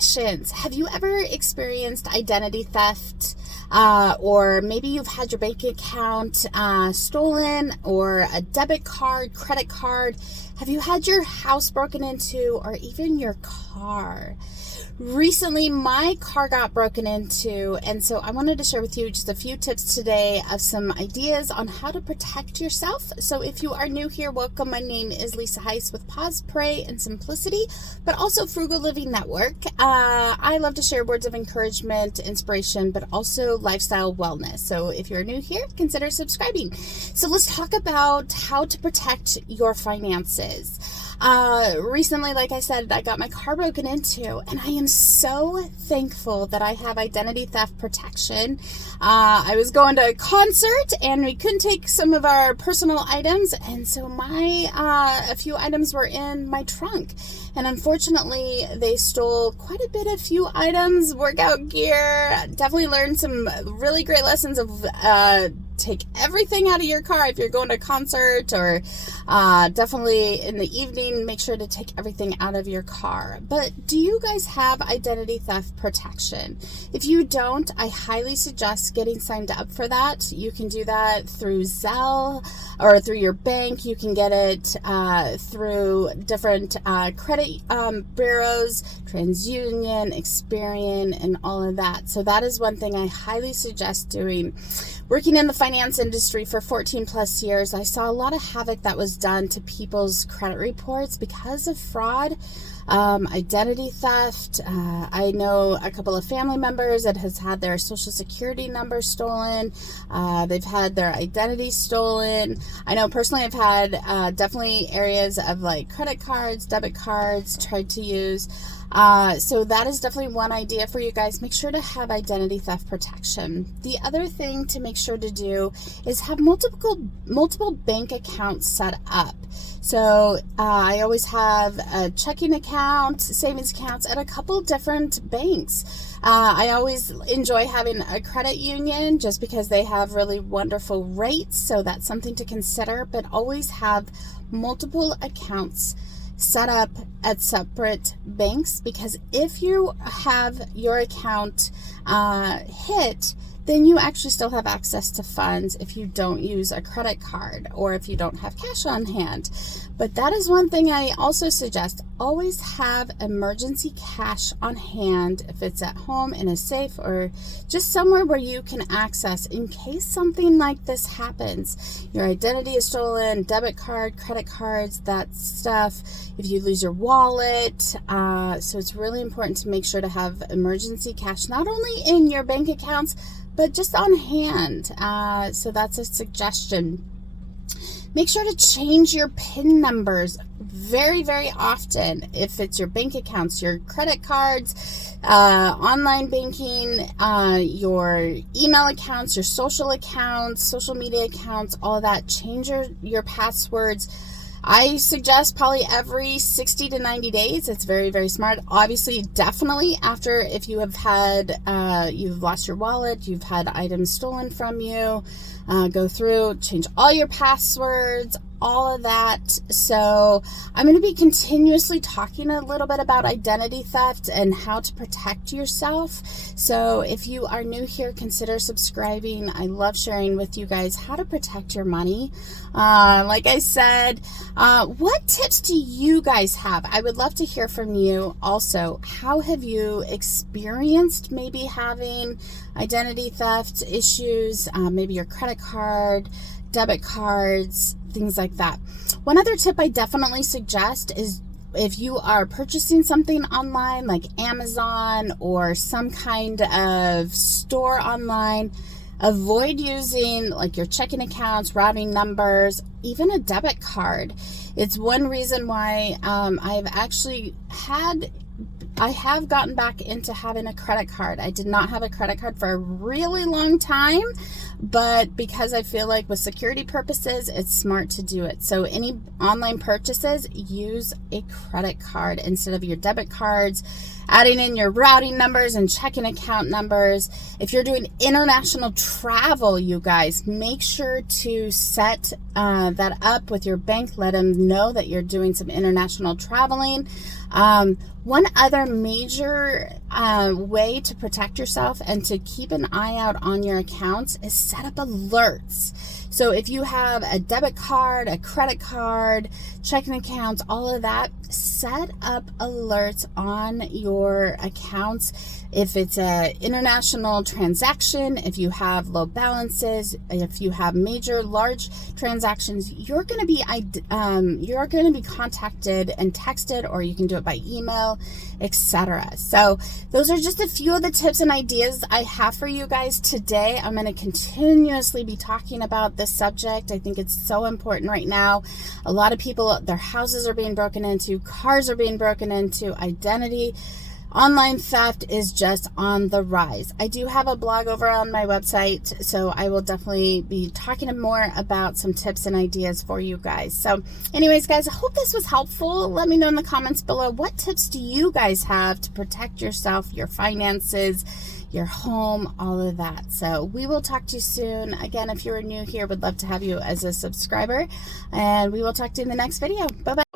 questions. Have you ever experienced identity theft? Or maybe you've had your bank account stolen, or a debit card, credit card. Have you had your house broken into, or even your car? Recently, my car got broken into, and so I wanted to share with you just a few tips today of some ideas on how to protect yourself. So if you are new here, welcome. My name is Hice with Pause, Pray, and Simplicity, but also Frugal Living Network. I love to share words of encouragement, inspiration, but also lifestyle wellness. So if you're new here, consider subscribing. So let's talk about how to protect your finances. Recently, like I said, I got my car broken into, and I am so thankful that I have identity theft protection. I was going to a concert, and we couldn't take some of our personal items, and so a few items were in my trunk. And unfortunately, they stole quite a bit of few items, workout gear. Definitely learned some really great lessons of take everything out of your car if you're going to a concert, or definitely in the evening, make sure to take everything out of your car. But do you guys have identity theft protection? If you don't, I highly suggest getting signed up for that. You can do that through Zelle or through your bank. You can get it through different credit bureaus, TransUnion, Experian, and all of that. So that is one thing I highly suggest doing. Working in the finance industry for 14 plus years, I saw a lot of havoc that was done to people's credit reports because of fraud, identity theft. I know a couple of family members that has had their social security number stolen. They've had their identity stolen. I know personally I've had definitely areas of like credit cards, debit cards tried to use. So that is definitely one idea for you guys. Make sure to have identity theft protection. The other thing to make sure to do is have multiple bank accounts set up. So I always have a checking account, savings accounts at a couple different banks. I always enjoy having a credit union just because they have really wonderful rates. So that's something to consider, but always have multiple accounts set up at separate banks, because if you have your account hit, then you actually still have access to funds if you don't use a credit card or if you don't have cash on hand. But that is one thing I also suggest. Always have emergency cash on hand if it's at home in a safe or just somewhere where you can access in case something like this happens. Your identity is stolen, debit card, credit cards, that stuff. If you lose your wallet. So it's really important to make sure to have emergency cash, not only in your bank accounts, but just on hand. So that's a suggestion. Make sure to change your PIN numbers very, very often. If it's your bank accounts, your credit cards, online banking, your email accounts, your social accounts, social media accounts, all of that, change your passwords. I suggest probably every 60 to 90 days. It's very, very smart. Obviously, definitely after, if you have had, you've lost your wallet, you've had items stolen from you, go through, change all your passwords, all of that. So I'm going to be continuously talking a little bit about identity theft and how to protect yourself. So if you are new here, consider subscribing. I love sharing with you guys how to protect your money. Like I said, what tips do you guys have? I would love to hear from you. Also, how have you experienced maybe having identity theft issues? Maybe your credit card, debit cards, things like that. One other tip I definitely suggest is if you are purchasing something online like Amazon or some kind of store online, avoid using like your checking accounts, routing numbers, even a debit card. It's one reason why I have gotten back into having a credit card. I did not have a credit card for a really long time, but because I feel like with security purposes, it's smart to do it. So any online purchases, use a credit card instead of your debit cards, adding in your routing numbers and checking account numbers. If you're doing international travel, you guys, make sure to set that up with your bank. Let them know that you're doing some international traveling. One other major way to protect yourself and to keep an eye out on your accounts is set up alerts. So if you have a debit card, a credit card, checking accounts, all of that, set up alerts on your accounts. If it's an international transaction, if you have low balances, if you have major large transactions, you're going to be contacted and texted, or you can do it by email, etc. So those are just a few of the tips and ideas I have for you guys today. I'm going to continuously be talking about this subject. I think it's so important right now. A lot of people, their houses are being broken into, cars are being broken into, identity online theft is just on the rise. I do have a blog over on my website, so I will definitely be talking more about some tips and ideas for you guys. So anyways, guys, I hope this was helpful. Let me know in the comments below, what tips do you guys have to protect yourself, your finances, your home, all of that. So we will talk to you soon. Again, if you're new here, would love to have you as a subscriber, and we will talk to you in the next video. Bye-bye.